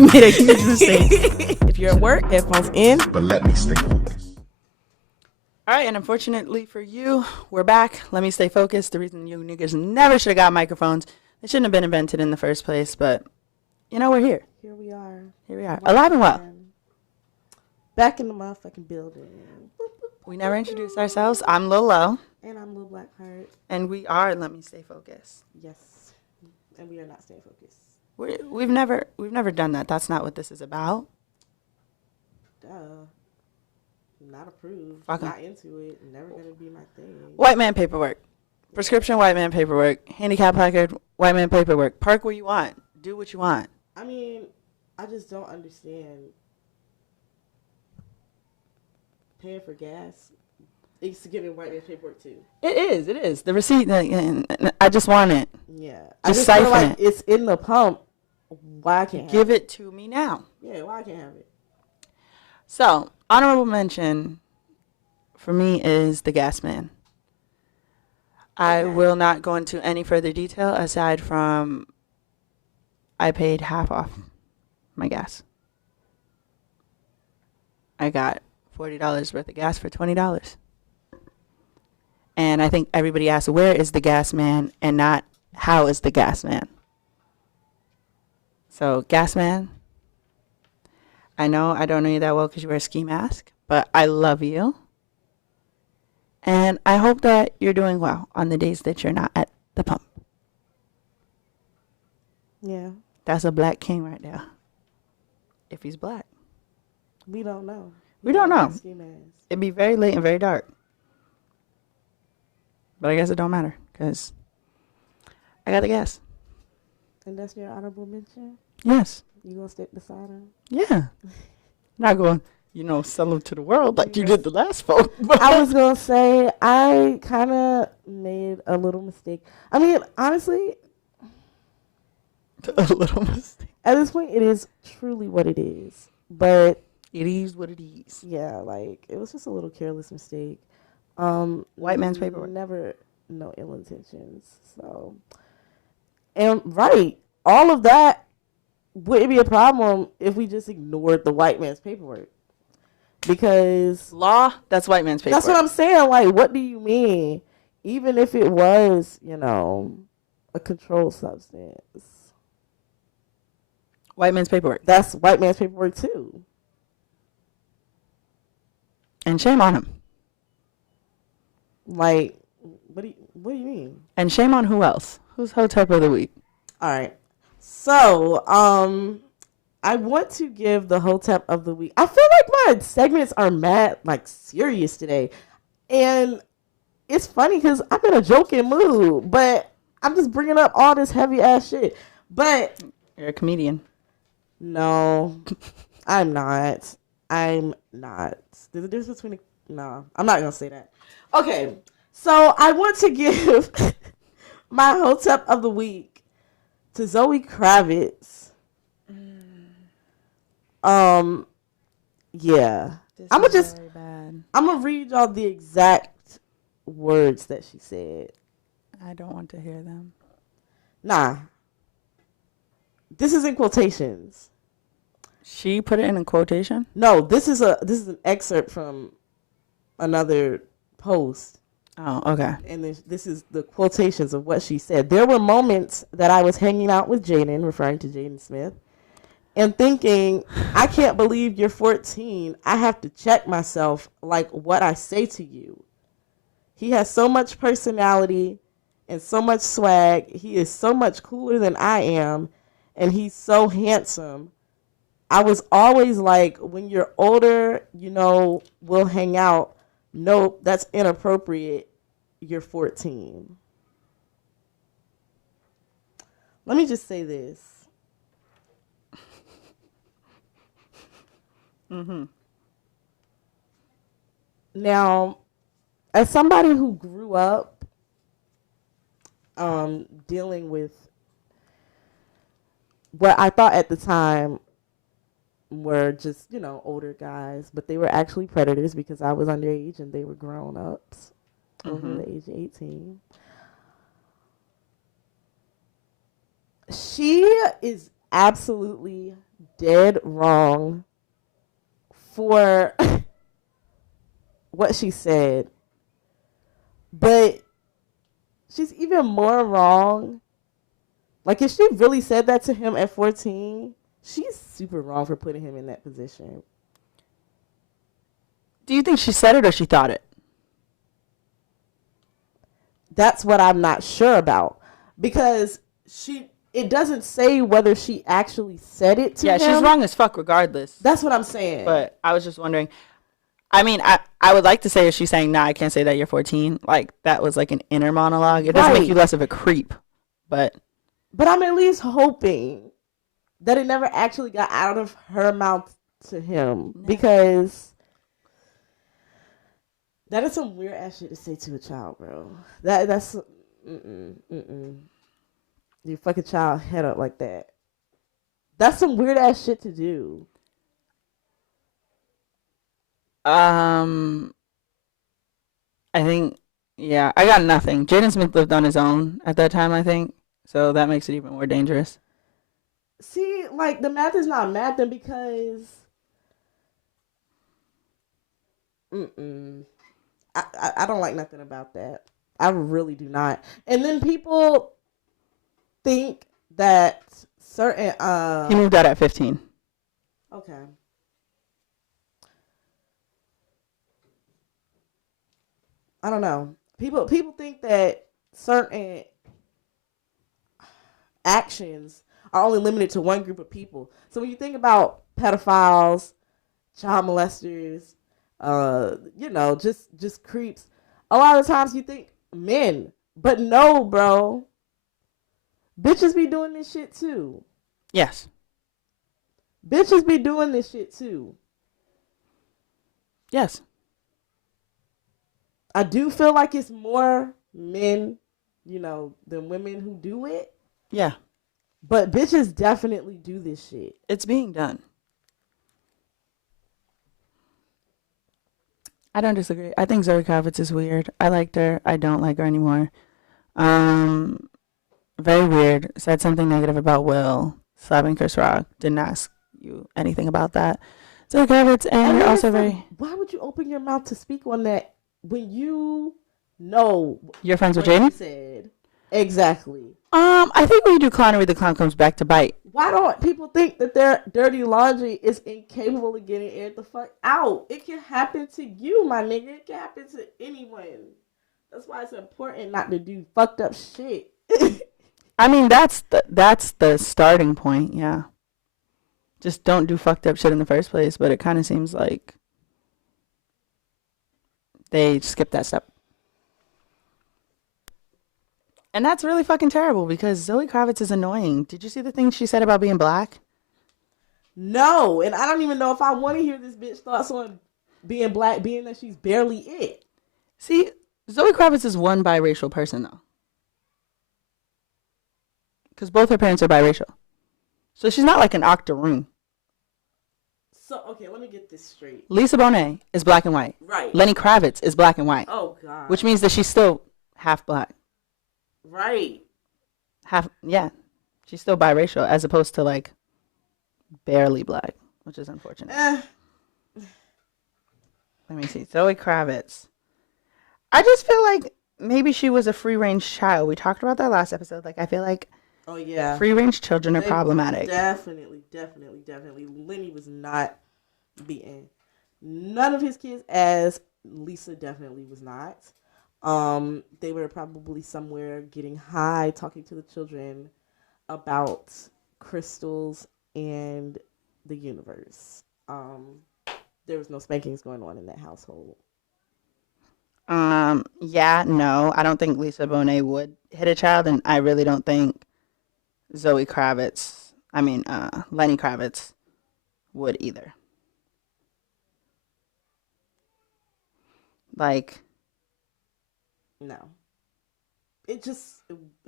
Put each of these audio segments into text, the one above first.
You made a huge mistake. If you're at work, headphones in. But let me stay focused. All right, and unfortunately for you, we're back. Let me stay focused. The reason you niggas never should have got microphones, they shouldn't have been invented in the first place, but, we're here. Here we are. Here we are. Alive and well. Back in the motherfucking building. We never introduced ourselves. I'm Lil Lo. And I'm Lil Blackheart. And we are Let Me Stay Focused. Yes. And we are not staying focused. We've never done that. That's not what this is about. Duh. Not approved. Fuck 'em. Not into it. Never gonna be my thing. White man paperwork. Prescription white man paperwork. Handicap placard white man paperwork. Park where you want. Do what you want. I mean, I just don't understand paying for gas. It's giving white man paperwork too. It is. The receipt, I just want it. Yeah. Just I just siphon feel like it. it's in the pump. Why can't I Give have it to me now. Yeah, why can't I have it? So, honorable mention for me is the gas man. I will not go into any further detail aside from I paid half off my gas. I got $40 worth of gas for $20. And I think everybody asks, where is the gas man, and not how is the gas man? So, gas man, I know I don't know you that well because you wear a ski mask, but I love you. And I hope that you're doing well on the days that you're not at the pump. Yeah. That's a black king right there. If he's black. We don't know. We don't know. Ski mask. It'd be very late and very dark. But I guess it don't matter because I got the gas. And that's your honorable mention? Yes. You gonna stick beside him? Yeah. Not going, sell them to the world like you did the last folk. I was gonna say I kind of made a little mistake. I mean, honestly, a little mistake. at this point, it is truly what it is. But it is what it is. Yeah, like it was just a little careless mistake. White man's paperwork. Never, no ill intentions. So, and right, all of that wouldn't be a problem if we just ignored the white man's paperwork. Because law, that's white man's paperwork. That's what I'm saying. Like, what do you mean? Even if it was, a controlled substance. White man's paperwork. That's white man's paperwork too. And shame on him. Like, what do you mean? And shame on who else? Who's Hotep of the week? All right. So, I want to give the Hotep of the week. I feel like my segments are mad, serious today. And it's funny because I'm in a joking mood, but I'm just bringing up all this heavy ass shit. But you're a comedian. No, I'm not. I'm not. There's a difference between no, I'm not going to say that. Okay. So I want to give my Hotep of the week to Zoe Kravitz. Yeah. I'm gonna read y'all the exact words that she said. I don't want to hear them. Nah. This is in quotations. She put it in a quotation? No, this is an excerpt from another post. Oh, okay. And this is the quotations of what she said. There were moments that I was hanging out with Jaden, referring to Jaden Smith, and thinking, I can't believe you're 14. I have to check myself, like what I say to you. He has so much personality and so much swag. He is so much cooler than I am, and he's so handsome. I was always like, when you're older, we'll hang out. Nope, that's inappropriate. You're 14. Let me just say this. Now, as somebody who grew up dealing with what I thought at the time were just, older guys, but they were actually predators because I was underage and they were grown ups over the age of 18. She is absolutely dead wrong for what she said. But she's even more wrong. Like, if she really said that to him at 14, she's super wrong for putting him in that position. Do you think she said it or she thought it? That's what I'm not sure about. Because it doesn't say whether she actually said it to him. Yeah, she's wrong as fuck regardless. That's what I'm saying. But I was just wondering. I mean, I would like to say if she's saying, nah, I can't say that, you're 14. Like, that was like an inner monologue. It doesn't make you less of a creep. But I'm at least hoping that it never actually got out of her mouth to him. No. Because that is some weird ass shit to say to a child, bro. That's you fuck a child head up like that. That's some weird ass shit to do. I think, yeah, I got nothing. Jaden Smith lived on his own at that time, I think. So that makes it even more dangerous. See, like, the math is not mathing because I don't like nothing about that. I really do not. And then people think that certain he moved out at 15. Okay. I don't know. People think that certain actions are only limited to one group of people. So when you think about pedophiles, child molesters, just creeps, a lot of times you think men. But no, bro. Bitches be doing this shit too. Yes. Bitches be doing this shit too. Yes. I do feel like it's more men, than women who do it. Yeah. But bitches definitely do this shit. It's being done. I don't disagree. I think Zoe Kravitz is weird. I liked her. I don't like her anymore. Very weird. Said something negative about Will slapping Chris Rock. Didn't ask you anything about that. Zoe Kravitz, and you're also very... Why would you open your mouth to speak on that when you know... You're friends with Jaden? Said. Exactly. I think when you do clownery, the clown comes back to bite. Why don't people think that their dirty laundry is incapable of getting aired the fuck out? It can happen to you, my nigga. It can happen to anyone. That's why it's important not to do fucked up shit. I mean, that's the starting point, yeah. Just don't do fucked up shit in the first place, but it kind of seems like they skipped that step. And that's really fucking terrible because Zoe Kravitz is annoying. Did you see the thing she said about being black? No, and I don't even know if I want to hear this bitch thoughts on being black, being that she's barely it. See, Zoe Kravitz is one biracial person, though. Because both her parents are biracial. So she's not like an octoroon. So, okay, let me get this straight. Lisa Bonet is black and white. Right. Lenny Kravitz is black and white. Oh, God. Which means that she's still half black. Right. Yeah. She's still biracial as opposed to like barely black, which is unfortunate. Let me see. Zoe Kravitz. I just feel like maybe she was a free range child. We talked about that last episode. Like, I feel like free range children are problematic. Definitely. Lenny was not beaten none of his kids, as Lisa definitely was not. They were probably somewhere getting high, talking to the children about crystals and the universe. There was no spankings going on in that household. Yeah, no, I don't think Lisa Bonet would hit a child, and I really don't think Lenny Kravitz would either. Like, no. It's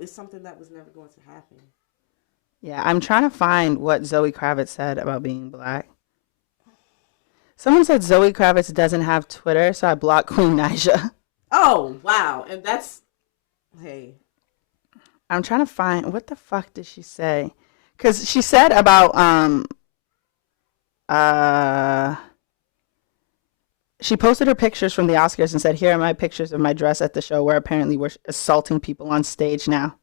something that was never going to happen. Yeah, I'm trying to find what Zoe Kravitz said about being black. Someone said Zoe Kravitz doesn't have Twitter, so I blocked Queen Naija. Oh, wow. And that's... Hey. I'm trying to find... What the fuck did she say? Because she said about She posted her pictures from the Oscars and said, "Here are my pictures of my dress at the show where apparently we're assaulting people on stage now."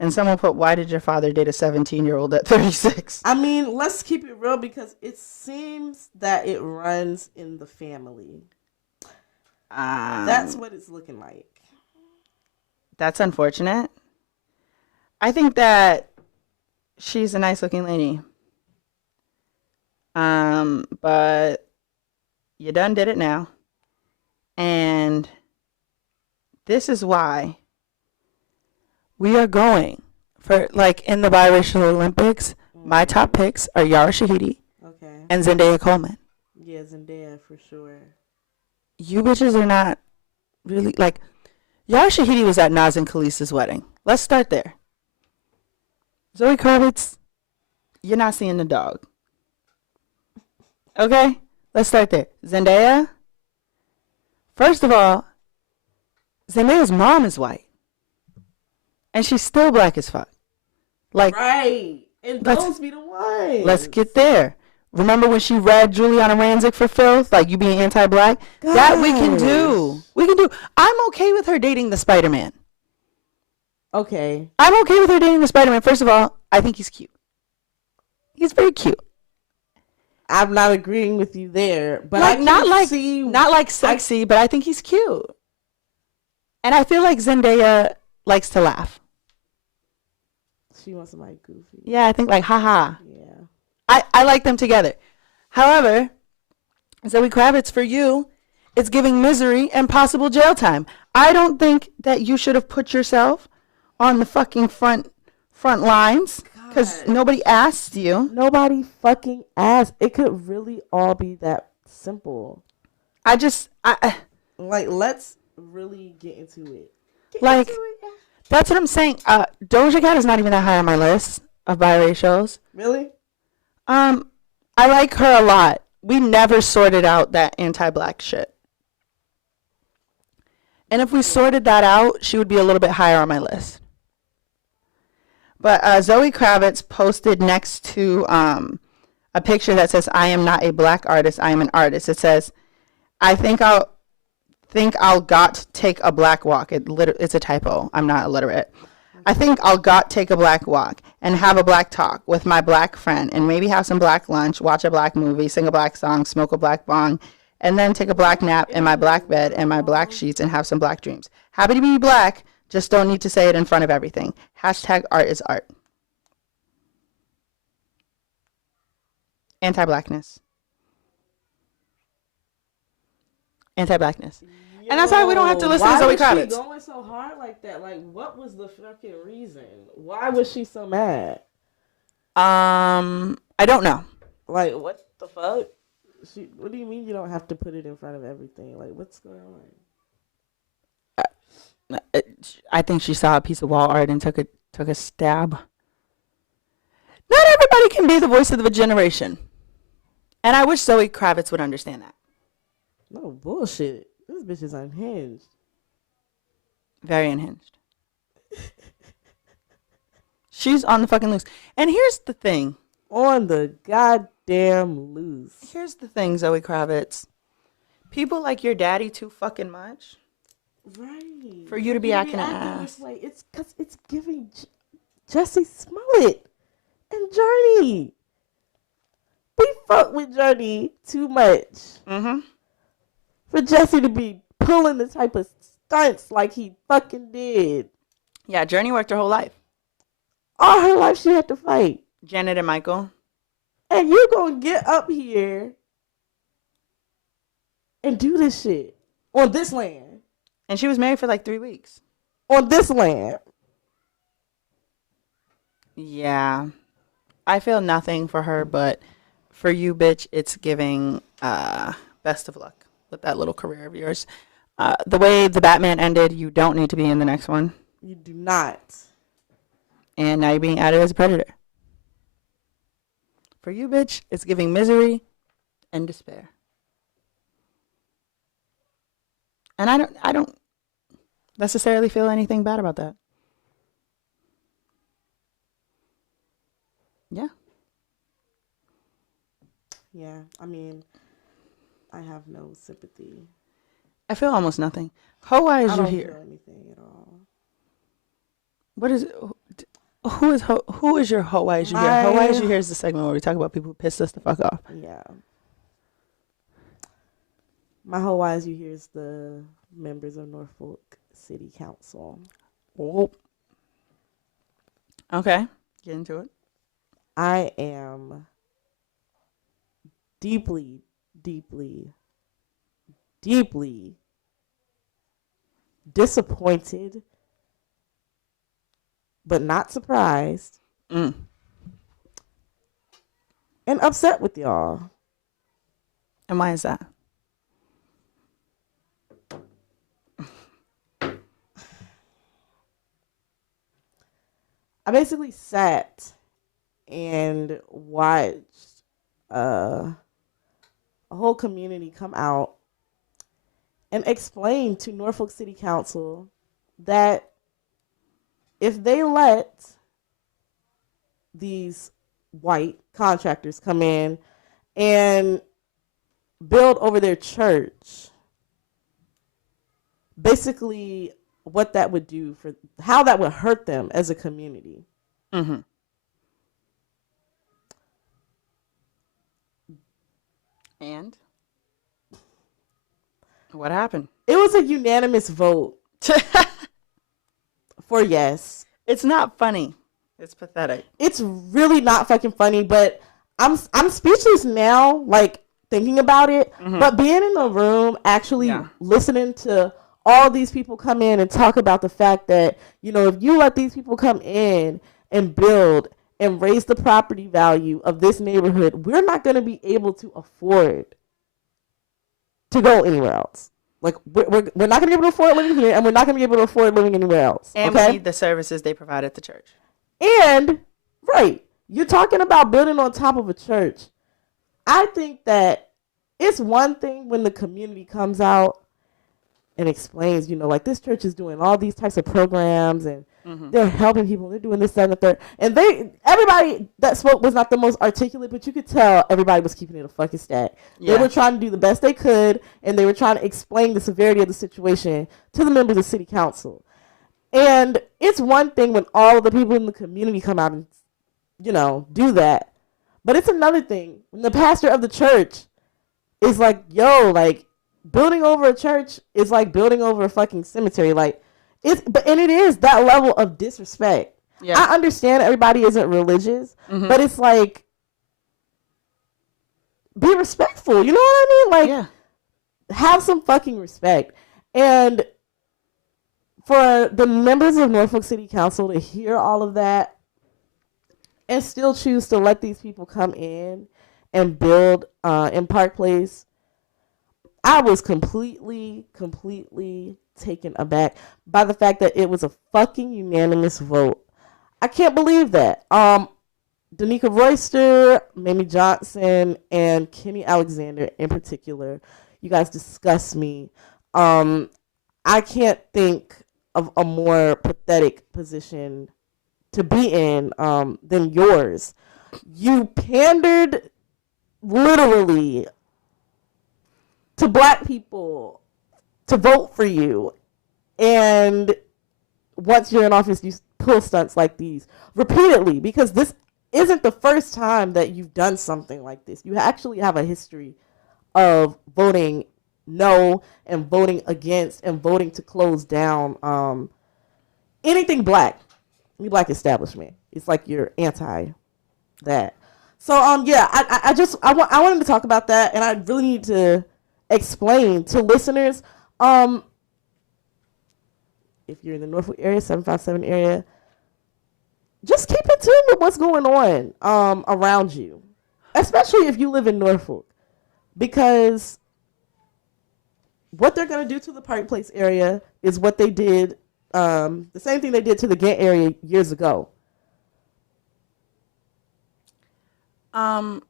And someone put, "Why did your father date a 17-year-old at 36?" I mean, let's keep it real because it seems that it runs in the family. That's what it's looking like. That's unfortunate. I think that she's a nice looking lady. But you done did it now. And this is why we are going for, like, in the biracial Olympics, my top picks are Yara Shahidi and Zendaya Coleman. Yeah, Zendaya for sure. You bitches are not really, like, Yara Shahidi was at Nas and Khaleesi's wedding. Let's start there. Zoe Kravitz, you're not seeing the dog. Okay? Let's start there. Zendaya, first of all, Zendaya's mom is white. And she's still black as fuck. Like, right. And those be the ones. Let's get there. Remember when she read Juliana Rancic for filth? Like, you being anti-black? Gosh. That we can do. We can do. I'm okay with her dating the Spider-Man. Okay. I'm okay with her dating the Spider-Man. First of all, I think he's cute. He's very cute. I'm not agreeing with you there, but like, not like sexy, but I think he's cute. And I feel like Zendaya likes to laugh. She wants somebody goofy. Yeah, I think like haha. Yeah. I like them together. However, Zoe Kravitz, for you, it's giving misery and possible jail time. I don't think that you should have put yourself on the fucking front lines because nobody asked you. Nobody fucking asked. It could really all be that simple. Like, let's really get into it. That's what I'm saying. Doja Cat is not even that high on my list of biracials. Really? I like her a lot. We never sorted out that anti-black shit. And if we sorted that out, she would be a little bit higher on my list. But Zoe Kravitz posted next to a picture that says, "I am not a black artist, I am an artist." It says, "I think I'll got take a black walk." It's a typo. I'm not illiterate. "I think I'll got take a black walk and have a black talk with my black friend and maybe have some black lunch, watch a black movie, sing a black song, smoke a black bong, and then take a black nap in my black bed and my black sheets and have some black dreams. Happy to be black, just don't need to say it in front of everything. Hashtag art is art." Anti-blackness. Anti-blackness. And that's why we don't have to listen to Zoe Kravitz. Why was she going so hard like that? Like, what was the fucking reason? Why was she so mad? I don't know. Like, what the fuck? What do you mean you don't have to put it in front of everything? Like, what's going on? I think she saw a piece of wall art and took a stab. Not everybody can be the voice of the generation. And I wish Zoe Kravitz would understand that. No bullshit. This bitch is unhinged. Very unhinged. She's on the fucking loose. And here's the thing. On the goddamn loose. Here's the thing, Zoe Kravitz. People like your daddy too fucking much. Right. For you to be acting an ass. Way. It's because it's giving Jussie Smollett and Journey. We fuck with Journey too much. Mm-hmm. For Jussie to be pulling the type of stunts like he fucking did. Yeah, Journey worked her whole life. All her life she had to fight. Janet and Michael. And you gonna get up here and do this shit on this land. And she was married for like 3 weeks. On this land. Yeah. I feel nothing for her, but for you, bitch, it's giving best of luck with that little career of yours. The way the Batman ended, you don't need to be in the next one. You do not. And now you're being added as a predator. For you, bitch, it's giving misery and despair. And I don't necessarily feel anything bad about that. Yeah. Yeah, I mean, I have no sympathy. I feel almost nothing. How is I you don't here? feel anything at all. What is who is your Why is you here? Why is you here is the segment where we talk about people who pissed us the fuck off. Yeah. My whole why is you here is the members of Norfolk City Council. Oh. Okay, get into it. I am deeply, deeply, deeply disappointed, but not surprised, Mm. and upset with y'all. And why is that? I basically sat and watched a whole community come out and explain to Norfolk City Council that if they let these white contractors come in and build over their church, basically what that would do for how that would hurt them as a community. Mm-hmm. And what happened? It was a unanimous vote for yes. It's not funny. It's pathetic. It's really not fucking funny, but I'm speechless now, like thinking about it. Mhm. But being in the room, actually Yeah. listening to all these people come in and talk about the fact that, you know, if you let these people come in and build and raise the property value of this neighborhood, we're not going to be able to afford to go anywhere else. Like, we're not going to be able to afford living here, and we're not going to be able to afford living anywhere else. And okay? we need the services they provide at the church. And, right, you're talking about building on top of a church. I think that it's one thing when the community comes out and explains, you know, like this church is doing all these types of programs and they're helping people, they're doing this, that, and the third. And everybody that spoke was not the most articulate, but you could tell everybody was keeping it a fucking stat. Yeah. They were trying to do the best they could, and they were trying to explain the severity of the situation to the members of city council. And it's one thing when all of the people in the community come out and, you know, do that. But it's another thing when the pastor of the church is like, yo, like, building over a church is like building over a fucking cemetery. Like, and it is that level of disrespect. Yeah. I understand everybody isn't religious, but it's like, be respectful. You know what I mean? Like, Yeah. have some fucking respect. And for the members of Norfolk City Council to hear all of that and still choose to let these people come in and build in Park Place, I was completely taken aback by the fact that it was a fucking unanimous vote. I can't believe that. Danica Royster, Mamie Johnson, and Kenny Alexander in particular, you guys disgust me. I can't think of a more pathetic position to be in than yours. You pandered literally to black people to vote for you, and once you're in office you pull stunts like these repeatedly, because this isn't the first time that you've done something like this. You actually have a history of voting no and voting against and voting to close down anything black. The black establishment. It's like you're anti that. So yeah, I wanted to talk about that, and I really need to explain to listeners, if you're in the Norfolk area, 757 area, just keep in tune with what's going on around you, especially if you live in Norfolk, because what they're going to do to the Park Place area is what they did, the same thing they did to the Ghent area years ago. And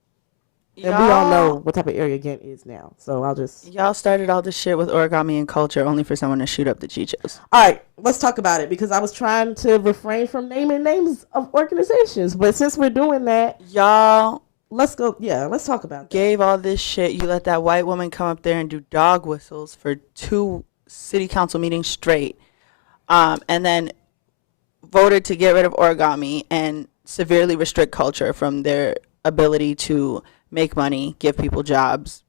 we all know what type of area Ghent is now. So Y'all started all this shit with origami and culture only for someone to shoot up the Chichos. All right, let's talk about it, because I was trying to refrain from naming names of organizations. But since we're doing that, Y'all let's go. Yeah, let's talk about that. Gave all this shit. You let that white woman come up there and do dog whistles for 2 city council meetings straight, and then voted to get rid of origami and severely restrict culture from their ability to make money, give people jobs,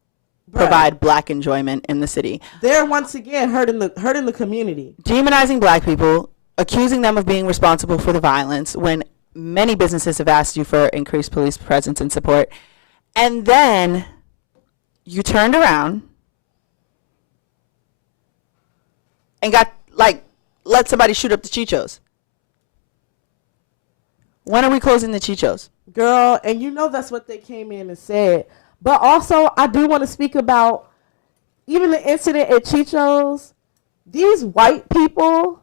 Bruh, provide black enjoyment in the city. they're once again hurting the community. Demonizing black people, accusing them of being responsible for the violence when many businesses have asked you for increased police presence and support. And then you turned around and got, like, let somebody shoot up the Chichos. When are we closing the Chichos? Girl, and you know that's what they came in and said. But also, I do want to speak about even the incident at Chicho's. These white people.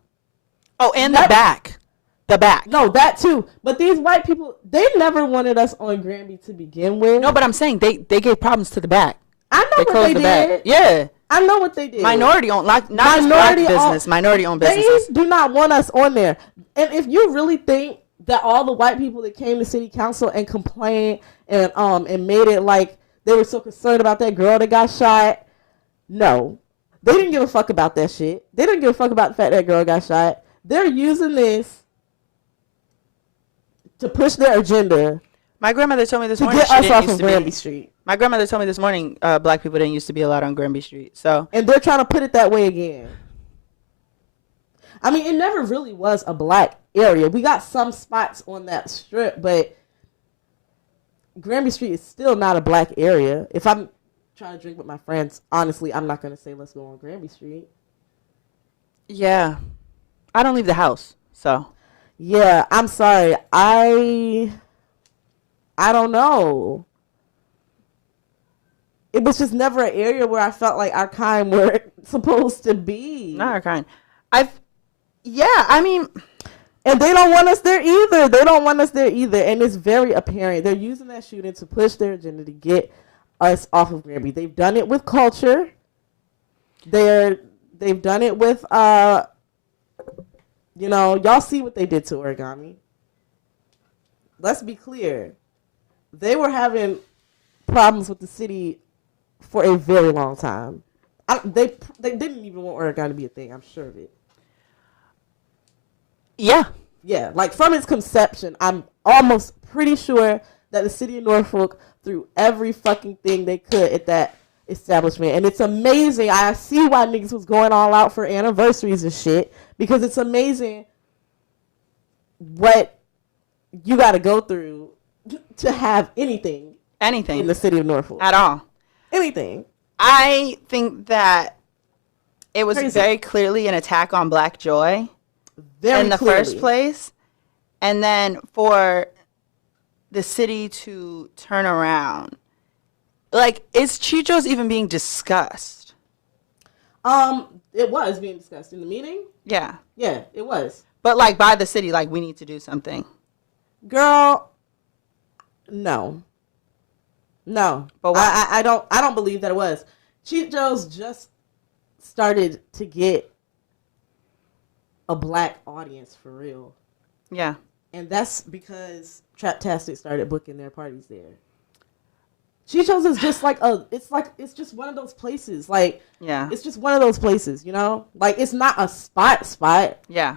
Oh, and the back. The back. No, that too. But these white people, they never wanted us on Granby to begin with. No, but I'm saying they gave problems to the back. I know They what closed they the did. back. Yeah. I know what they did. Minority owned, not just black Minority business, owned- minority owned They businesses. do not want us on there. And if you really think that all the white people that came to city council and complained and made it like they were so concerned about that girl that got shot, no. They didn't give a fuck about that shit. They didn't give a fuck about the fact that girl got shot. They're using this to push their agenda My grandmother told me this to morning get she us didn't off used of to be. Granby Street. My grandmother told me this morning black people didn't used to be allowed on Granby Street. So And they're trying to put it that way again. I mean, it never really was a black area. We got some spots on that strip, but Granby Street is still not a black area. If I'm trying to drink with my friends, honestly, I'm not going to say let's go on Granby Street. yeah, I don't leave the house. So Yeah, I'm sorry. I don't know. It was just never an area where I felt like our kind were supposed to be. not our kind. I mean, And they don't want us there either. They don't want us there either. And it's very apparent. They're using that shooting to push their agenda to get us off of Granby. They've done it with culture. They've done it with y'all see what they did to origami. Let's be clear. They were having problems with the city for a very long time. They didn't even want origami to be a thing. I'm sure of it. yeah, Yeah, like from its conception, I'm almost pretty sure that the city of Norfolk threw every fucking thing they could at that establishment. And it's amazing. I see why niggas was going all out for anniversaries and shit, because it's amazing what you got to go through to have anything anything in the city of Norfolk. at all. Anything. I think that it was Crazy. very clearly an attack on Black joy Very in the clearly. first place, and then for the city to turn around, like, is Chicho's even being discussed? It was being discussed in the meeting. Yeah, Yeah, it was. but like by the city, like we need to do something. Girl, no. But why? I don't believe that it was. Cheap Joe's just started to get a black audience for real. Yeah, And that's because Traptastic started booking their parties there. Chicho's is just like it's just one of those places. Like, yeah, it's just one of those places, you know? Like, it's not a spot yeah.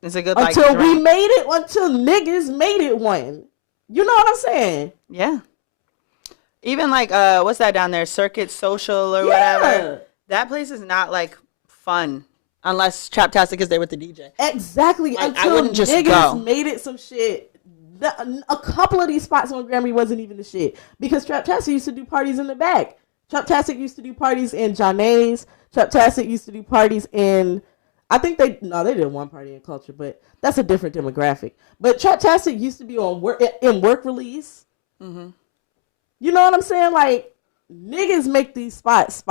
It's a good until like we drink. made it, until niggas made it one. You know what I'm saying? Yeah. Even like what's that down there? Circuit Social or whatever. That place is not like fun unless Traptastic is there with the DJ. Exactly. Like, I Until wouldn't just niggas go. made it some shit. A couple of these spots on Grammy wasn't even the shit. Because Traptastic used to do parties in the back. Traptastic used to do parties in Janae's. Traptastic used to do parties in... I think they did one party in Culture, but that's a different demographic. But Traptastic used to be on work release. Mm-hmm. You know what I'm saying? Like, niggas make these spots.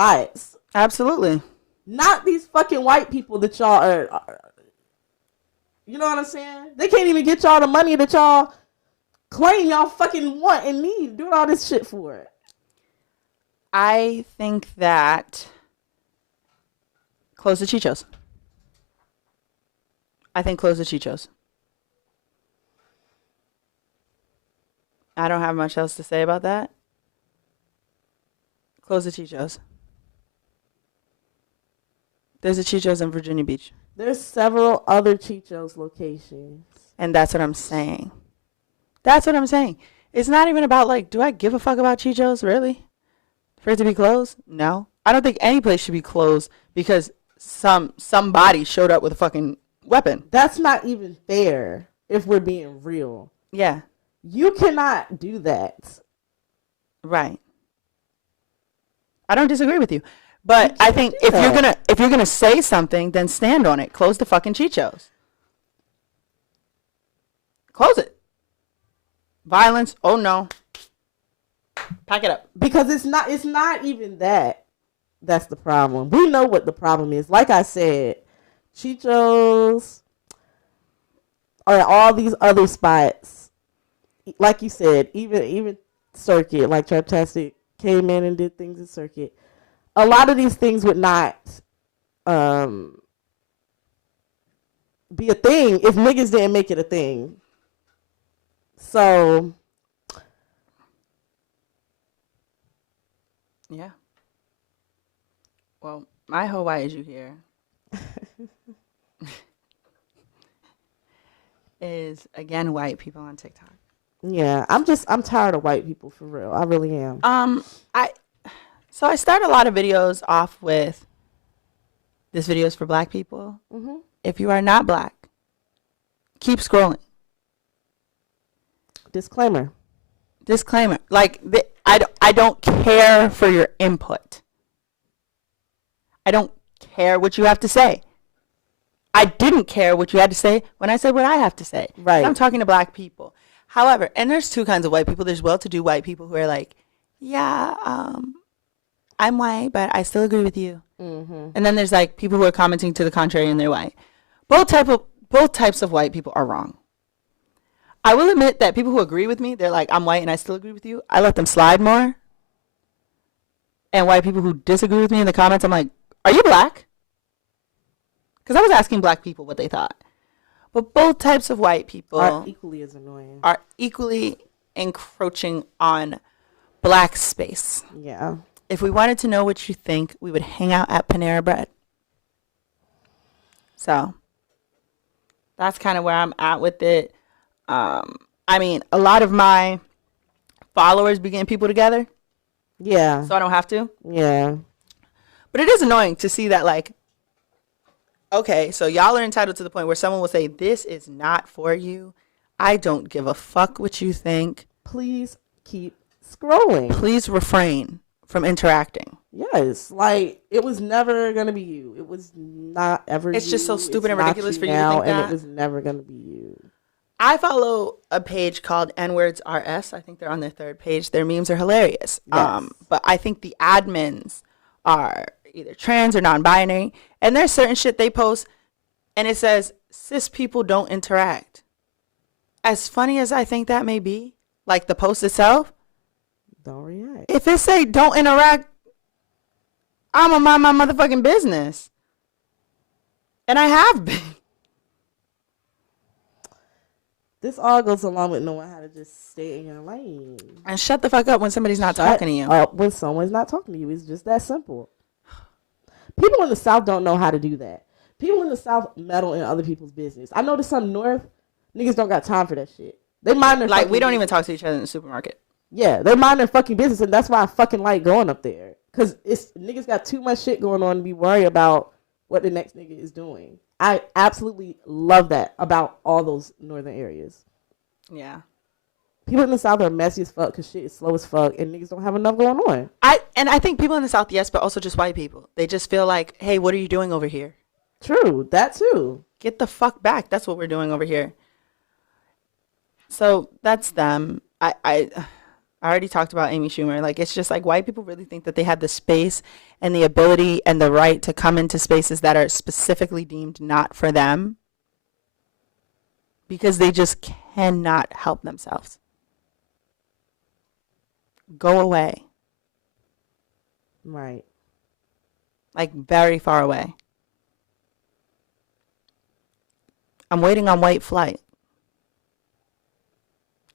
Absolutely. Not these fucking white people that y'all are. You know what I'm saying? They can't even get y'all the money that y'all claim y'all fucking want and need. Doing all this shit for it. I think that close the Chichos. I think close the Chichos. I don't have much else to say about that. Close the Chichos. There's a Chichos in Virginia Beach. There's several other Chichos locations. And that's what I'm saying. That's what I'm saying. It's not even about, like, do I give a fuck about Chichos, really? For it to be closed? No. I don't think any place should be closed because somebody showed up with a fucking weapon. That's not even fair if we're being real. Yeah. You cannot do that. Right. I don't disagree with you. But I think if you're gonna say something, then stand on it. Close the fucking Chichos. Close it. Violence, oh no. Pack it up. Because it's not even that. That's the problem. We know what the problem is. Like I said, Chichos or all these other spots. Like you said, even Circuit, like Traptastic came in and did things in Circuit. A lot of these things would not be a thing if niggas didn't make it a thing. So, yeah. Well, my whole why is you here is again white people on TikTok. Yeah, I'm tired of white people for real. I really am. So I start a lot of videos off with this video is for black people. Mm-hmm. If you are not black, keep scrolling. Disclaimer. Like, I don't care for your input. I don't care what you have to say. I didn't care what you had to say when I said what I have to say. Right. I'm talking to black people. However, and there's two kinds of white people. There's well-to-do white people who are like, yeah, I'm white, but I still agree with you. Mm-hmm. And then there's like people who are commenting to the contrary and they're white. Both types of white people are wrong. I will admit that people who agree with me, they're like, I'm white and I still agree with you. I let them slide more. And white people who disagree with me in the comments, I'm like, are you black? Because I was asking black people what they thought. But both types of white people are equally as annoying. Are equally encroaching on black space. Yeah. If we wanted to know what you think, we would hang out at Panera Bread. So that's kind of where I'm at with it. I mean, a lot of my followers be getting people together. Yeah. So I don't have to. Yeah. But it is annoying to see that, like, okay, so y'all are entitled to the point where someone will say, this is not for you. I don't give a fuck what you think. Please keep scrolling. Please refrain from interacting. Yes, like, it was never going to be you. It was not ever It's you. just so stupid and It's ridiculous not for you to now, think that. And it was never going to be you. I follow a page called N-Words RS. I think they're on their third page. Their memes are hilarious. Yes. But I think the admins are either trans or non-binary. And there's certain shit they post, and it says, cis people don't interact. As funny as I think that may be, like the post itself, don't react. if it say don't interact, I'm gonna mind my motherfucking business. And I have been. This all goes along with knowing how to just stay in your lane. And shut the fuck up when somebody's not talking to you. When someone's not talking to you. It's just that simple. People in the South don't know how to do that. People in the South meddle in other people's business. I noticed some North niggas don't got time for that shit. They mind their like, we don't business. even talk to each other in the supermarket. Yeah, they mind their fucking business, and that's why I fucking like going up there. Because it's niggas got too much shit going on to be worried about what the next nigga is doing. I absolutely love that about all those northern areas. Yeah. People in the South are messy as fuck because shit is slow as fuck and niggas don't have enough going on. I think people in the South, yes, but also just white people. They just feel like, hey, what are you doing over here? True, that too. Get the fuck back. That's what we're doing over here. So that's them. I already talked about Amy Schumer. Like, it's just like white people really think that they have the space and the ability and the right to come into spaces that are specifically deemed not for them because they just cannot help themselves. Go away. Right. Like, very far away. I'm waiting on white flight.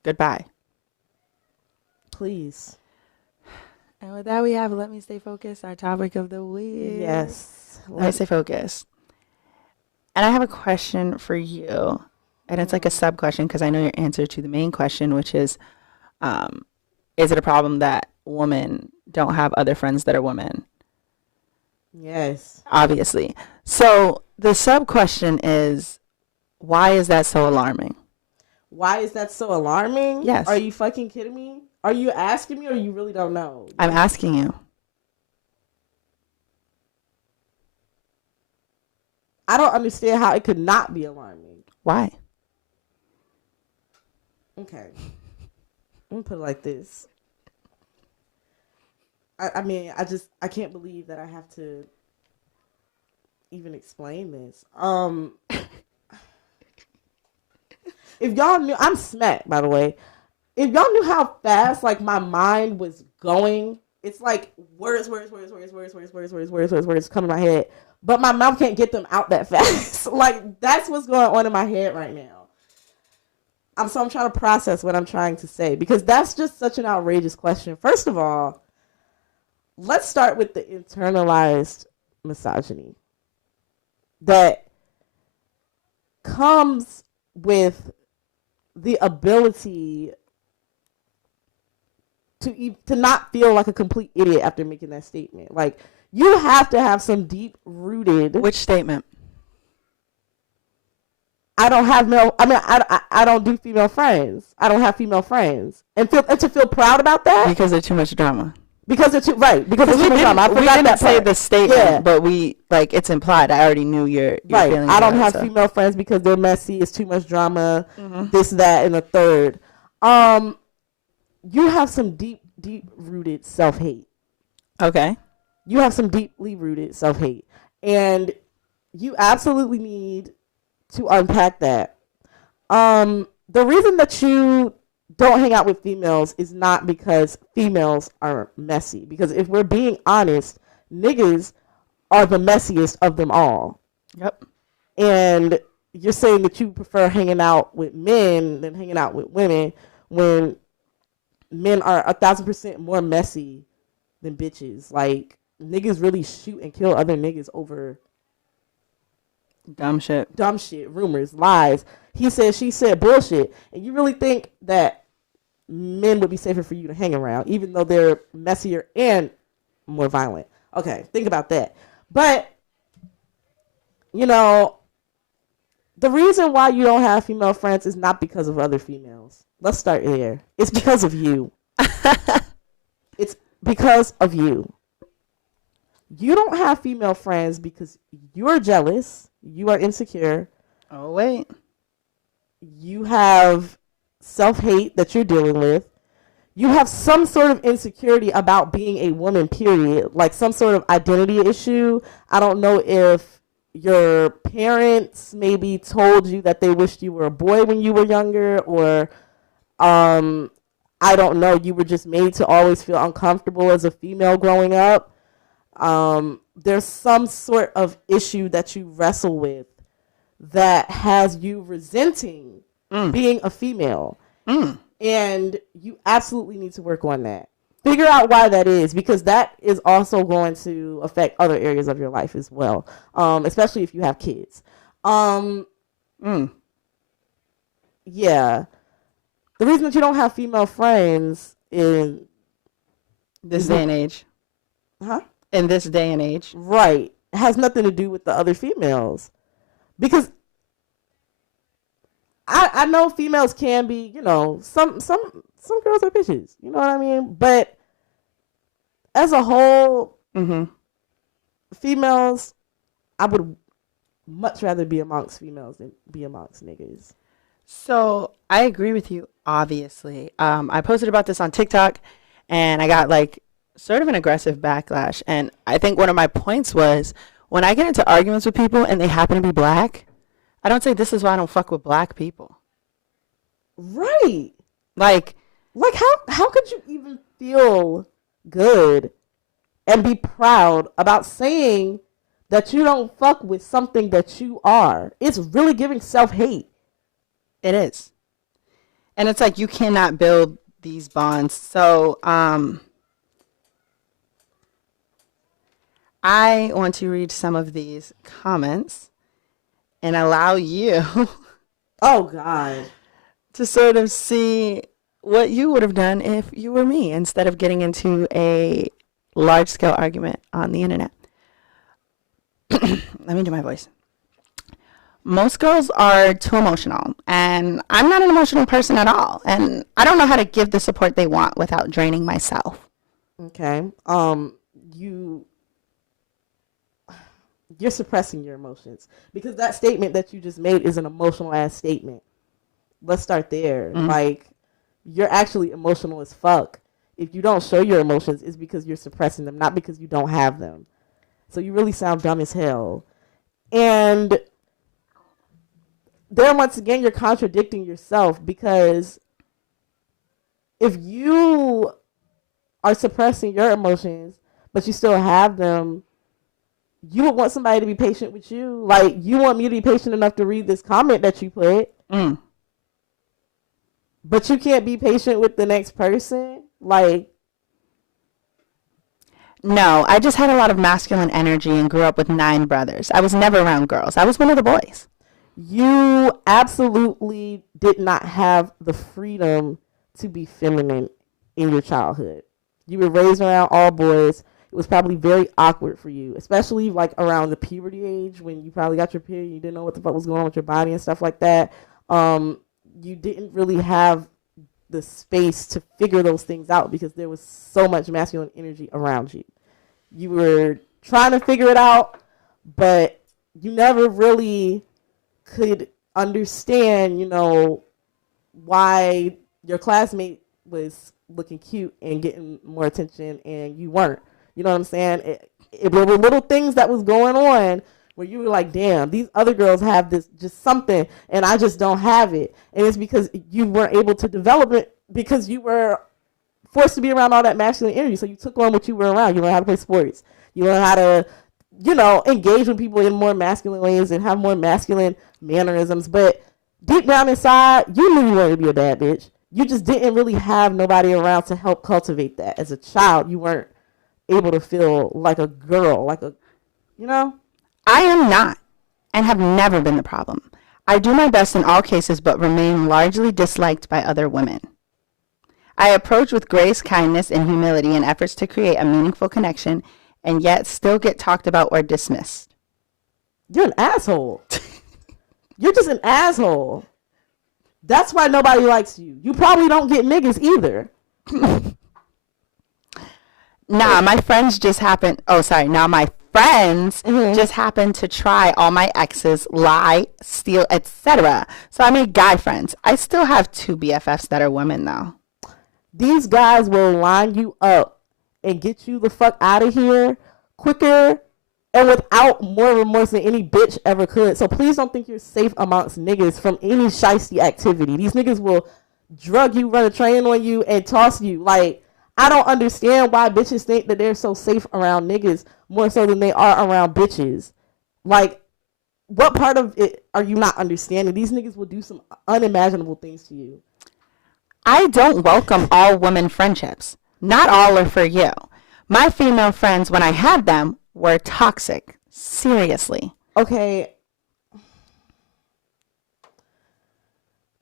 Goodbye. Please. And with that, we have Let Me Stay Focused, our topic of the week. Yes. Let me stay focused. And I have a question for you. And it's like a sub question because I know your answer to the main question, which is it a problem that women don't have other friends that are women? Yes. Obviously. So the sub question is, why is that so alarming? Why is that so alarming? Yes. Are you fucking kidding me? Are you asking me or you really don't know? I'm asking you. I don't understand how it could not be alarming. Why? Okay. Let me put it like this. I mean, I can't believe that I have to even explain this. If y'all knew, I'm smacked, by the way. If y'all knew how fast, like, my mind was going, it's like words coming to my head, but my mouth can't get them out that fast. Like, that's what's going on in my head right now. I'm trying to process what I'm trying to say because that's just such an outrageous question. First of all, let's start with the internalized misogyny that comes with the ability to not feel like a complete idiot after making that statement. Like, you have to have some deep rooted. Which statement? I don't do female friends. I don't have female friends, and to feel proud about that Because there's too much drama. because it's too right because it's too much drama. I We forgot didn't that say part. the statement, Yeah. but we like it's implied. I already knew your Right. feelings. I don't about it, have so. female friends because they're messy. It's too much drama. Mhm. This, that, and the third. You have some deep rooted self hate. Okay. You have some deeply rooted self hate, and you absolutely need to unpack that. The reason that you don't hang out with females is not because females are messy. Because if we're being honest, niggas are the messiest of them all. Yep. And you're saying that you prefer hanging out with men than hanging out with women when men are 1,000% more messy than bitches. Like, niggas really shoot and kill other niggas over Dumb shit. rumors, lies. He said, she said bullshit. And you really think that men would be safer for you to hang around, even though they're messier and more violent. Okay, think about that. But, you know, the reason why you don't have female friends is not because of other females. Let's start there. It's because of you. It's because of you. You don't have female friends because you're jealous. You are insecure. Oh wait. You have self-hate that you're dealing with. You have some sort of insecurity about being a woman, period. Like some sort of identity issue. I don't know if your parents maybe told you that they wished you were a boy when you were younger, or I don't know, you were just made to always feel uncomfortable as a female growing up. There's some sort of issue that you wrestle with that has you resenting being a female. And you absolutely need to work on that. Figure out why that is, because that is also going to affect other areas of your life as well, especially if you have kids. Yeah. The reason that you don't have female friends in This day and age. In this day and age. Right. Has nothing to do with the other females. Because I know females can be, you know, some girls are bitches. You know what I mean? But as a whole, females, I would much rather be amongst females than be amongst niggas. So I agree with you, obviously. I posted about this on TikTok and I got like sort of an aggressive backlash. And I think one of my points was when I get into arguments with people and they happen to be black, I don't say this is why I don't fuck with black people. Right. Like how could you even feel good and be proud about saying that you don't fuck with something that you are? It's really giving self-hate. It is. And it's like you cannot build these bonds. So, I want to read some of these comments and allow you Oh God. to sort of see what you would have done if you were me instead of getting into a large scale argument on the internet. Let me do my voice. Most girls are too emotional, and I'm not an emotional person at all. And I don't know how to give the support they want without draining myself. Okay. You're suppressing your emotions because that statement that you just made is an emotional ass statement. Let's start there. Like, you're actually emotional as fuck. If you don't show your emotions, it's because you're suppressing them, not because you don't have them. So you really sound dumb as hell. And there, once again, you're contradicting yourself, because if you are suppressing your emotions, but you still have them, you would want somebody to be patient with you. Like, you want me to be patient enough to read this comment that you put, but you can't be patient with the next person. Like, no, I just had a lot of masculine energy and grew up with 9 brothers. I was never around girls. I was one of the boys. You absolutely did not have the freedom to be feminine in your childhood. You were raised around all boys. It was probably very awkward for you, especially like around the puberty age when you probably got your period. You didn't know what the fuck was going on with your body and stuff like that. You didn't really have the space to figure those things out because there was so much masculine energy around you. You were trying to figure it out, but you never really could understand, why your classmate was looking cute and getting more attention and you weren't. You know what I'm saying? There were little things that was going on where you were like, damn, these other girls have this just something and I just don't have it. And it's because you weren't able to develop it because you were forced to be around all that masculine energy. So you took on what you were around. You learned how to play sports. You learned how to, engage with people in more masculine ways and have more masculine mannerisms. But deep down inside, you knew you wanted to be a bad bitch. You just didn't really have nobody around to help cultivate that. As a child, you weren't able to feel like a girl, I am not and have never been the problem. I do my best in all cases but remain largely disliked by other women. I approach with grace, kindness, and humility in efforts to create a meaningful connection and yet still get talked about or dismissed. You're an asshole. You're just an asshole. That's why nobody likes you. You probably don't get niggas either. My friends just happened. My friends just happened to try all my exes, lie, steal, etc. So I made guy friends. I still have 2 BFFs that are women, though. These guys will line you up and get you the fuck out of here quicker and without more remorse than any bitch ever could. So please don't think you're safe amongst niggas from any shiesty activity. These niggas will drug you, run a train on you, and toss you. Like, I don't understand why bitches think that they're so safe around niggas more so than they are around bitches. Like, what part of it are you not understanding? These niggas will do some unimaginable things to you. I don't welcome all women friendships. Not all are for you. My female friends, when I had them, were toxic. Seriously. Okay.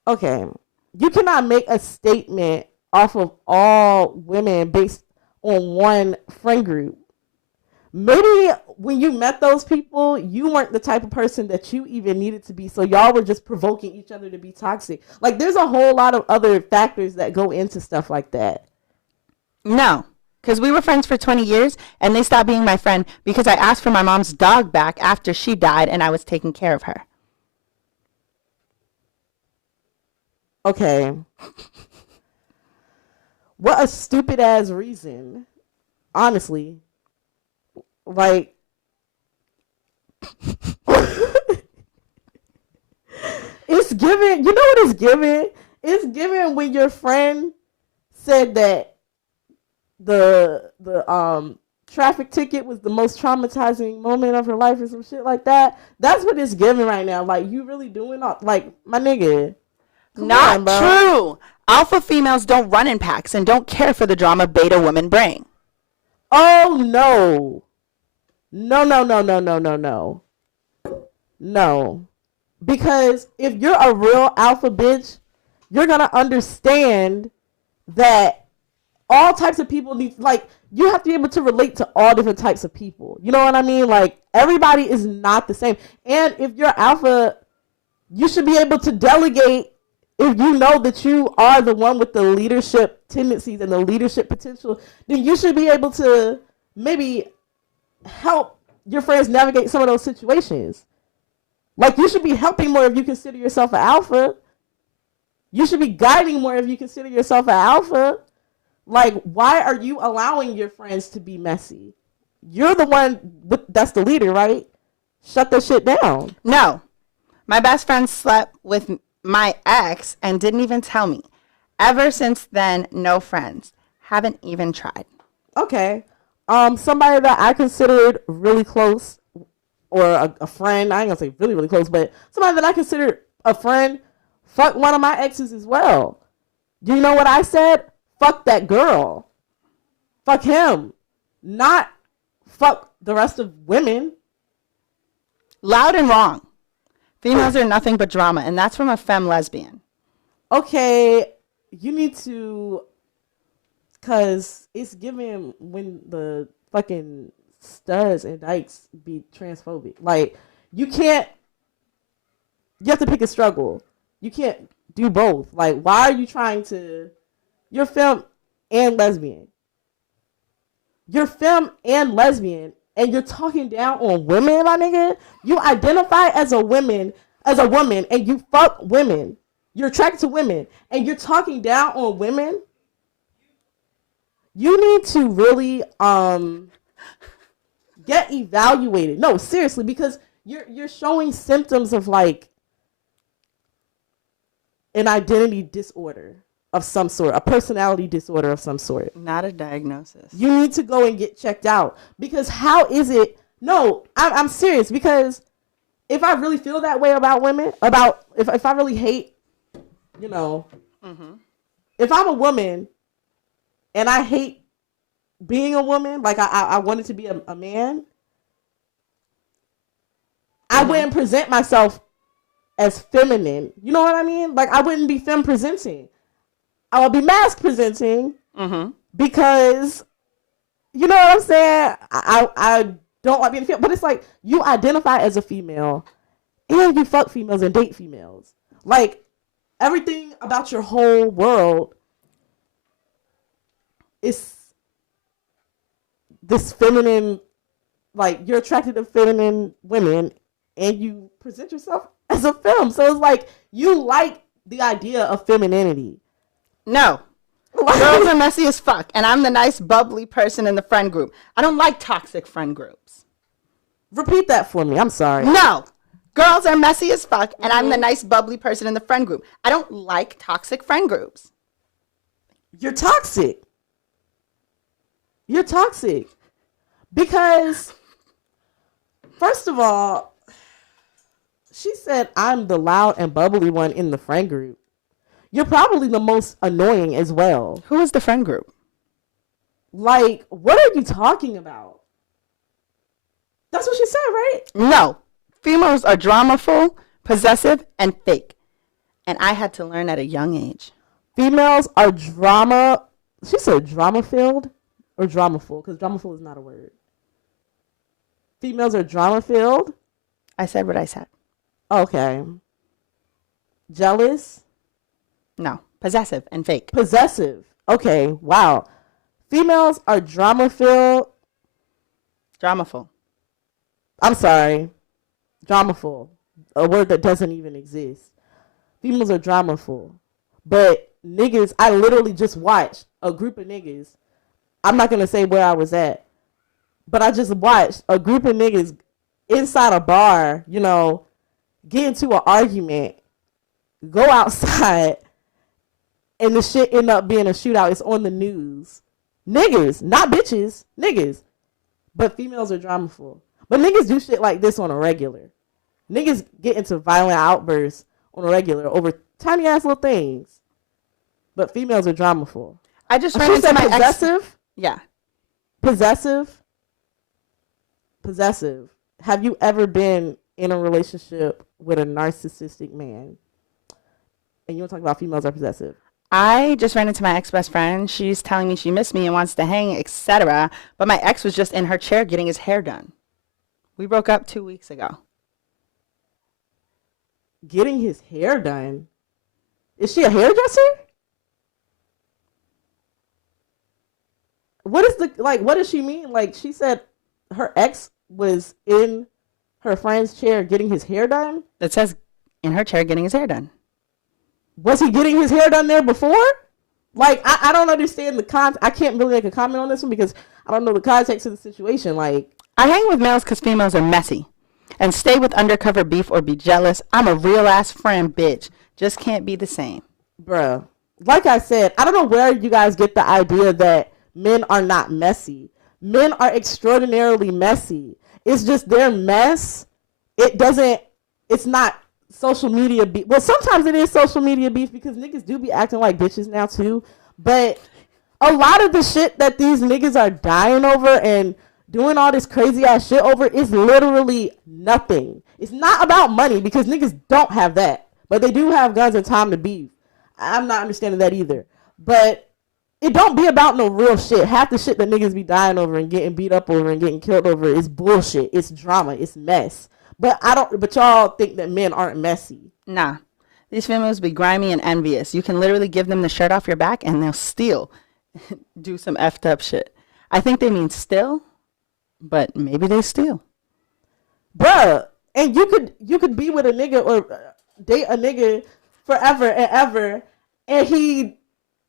You cannot make a statement off of all women based on one friend group. Maybe when you met those people, you weren't the type of person that you even needed to be. So y'all were just provoking each other to be toxic. Like, there's a whole lot of other factors that go into stuff like that. No, because we were friends for 20 years and they stopped being my friend because I asked for my mom's dog back after she died and I was taking care of her. Okay. What a stupid ass reason. Honestly. Like, it's given, you know what it's given? It's given when your friend said that the traffic ticket was the most traumatizing moment of her life or some shit like that. That's what it's given right now. Like, you really doing all, like, my nigga. Not true. Alpha females don't run in packs and don't care for the drama beta women bring. Oh, no. No, no, no, no, no, no, no. No. Because if you're a real alpha bitch, you're going to understand that all types of people need, like, you have to be able to relate to all different types of people. You know what I mean? Like, everybody is not the same. And if you're alpha, you should be able to delegate if you know that you are the one with the leadership tendencies and the leadership potential, then you should be able to maybe help your friends navigate some of those situations. Like, you should be helping more if you consider yourself an alpha. You should be guiding more if you consider yourself an alpha. Like, why are you allowing your friends to be messy? You're the one that's the leader, right? Shut that shit down. No. My best friend slept with my ex and didn't even tell me. Ever since then, no friends. Haven't even tried. Okay. Somebody that I considered really close, or a friend, I ain't gonna say really, really close, but somebody that I considered a friend, fucked one of my exes as well. Do you know what I said? Fuck that girl. Fuck him. Not fuck the rest of women. Loud and wrong. Females are nothing but drama, and that's from a femme lesbian. Okay, you need to, because it's given when the fucking studs and dykes be transphobic. Like, you have to pick a struggle. You can't do both. Like, why are you trying to, you're femme and lesbian. You're femme and lesbian, and you're talking down on women, my nigga. You identify as a woman, and you fuck women. You're attracted to women, and you're talking down on women. You need to really get evaluated. No, seriously, because you're showing symptoms of like an identity disorder of some sort, a personality disorder of some sort. Not a diagnosis. You need to go and get checked out, because how is it? No, I'm serious, because if I really feel that way about women, if I really hate, you know, if I'm a woman and I hate being a woman, like I wanted to be a man, I wouldn't present myself as feminine. You know what I mean? Like, I wouldn't be femme presenting. I would be mask presenting because, you know what I'm saying? I don't like being a female, but it's like you identify as a female and you fuck females and date females. Like, everything about your whole world is this feminine, like, you're attracted to feminine women and you present yourself as a femme. So it's like you like the idea of femininity. No. Girls are messy as fuck, and I'm the nice, bubbly person in the friend group. I don't like toxic friend groups. Repeat that for me. I'm sorry. No. Girls are messy as fuck, and I'm the nice, bubbly person in the friend group. I don't like toxic friend groups. You're toxic. You're toxic. Because, first of all, she said I'm the loud and bubbly one in the friend group. You're probably the most annoying as well. Who is the friend group? Like, what are you talking about? That's what she said, right? No. Females are dramaful, possessive, and fake. And I had to learn at a young age. Females are drama. She said drama-filled or dramaful, because dramaful is not a word. Females are drama-filled. I said what I said. Okay. Jealous. No. Possessive and fake. Possessive. Okay. Wow. Females are drama-filled. Dramaful. I'm sorry. Dramaful. A word that doesn't even exist. Females are dramaful. But niggas, I literally just watched a group of niggas. I'm not going to say where I was at. But I just watched a group of niggas inside a bar, you know, get into an argument, go outside, and the shit end up being a shootout. It's on the news. Niggas, not bitches, niggas. But females are dramaful. But niggas do shit like this on a regular. Niggas get into violent outbursts on a regular over tiny ass little things. but females are dramaful. I just ran She into said my ex. possessive. Yeah. Possessive. Possessive. Have you ever been in a relationship with a narcissistic man? And you want to talk about females are possessive? I just ran into my ex-best friend. She's telling me she missed me and wants to hang, etc. But my ex was just in her chair getting his hair done. We broke up 2 weeks ago. Getting his hair done? Is she a hairdresser? What is the like? What does she mean? Like she said, her ex was in her friend's chair getting his hair done. It says in her chair getting his hair done. Was he getting his hair done there before? Like I don't understand the I can't really make a comment on this one because I don't know the context of the situation. Like I hang with males because females are messy, and stay with undercover beef or be jealous. I'm a real ass friend, bitch. Just can't be the same. bruh, like I said, I don't know where you guys get the idea that men are not messy. Men are extraordinarily messy. It's just their mess. It's not social media beef. Well, sometimes it is social media beef because niggas do be acting like bitches now too. But a lot of the shit that these niggas are dying over and doing all this crazy ass shit over is literally nothing. It's not about money because niggas don't have that. But they do have guns and time to beef. I'm not understanding that either. But it don't be about no real shit. Half the shit that niggas be dying over and getting beat up over and getting killed over is bullshit. It's drama. It's mess. But y'all think that men aren't messy. Nah. These females be grimy and envious. You can literally give them the shirt off your back and they'll still do some effed up shit. I think they mean still, but maybe they steal. Bruh, and you could be with a nigga or date a nigga forever and ever, and he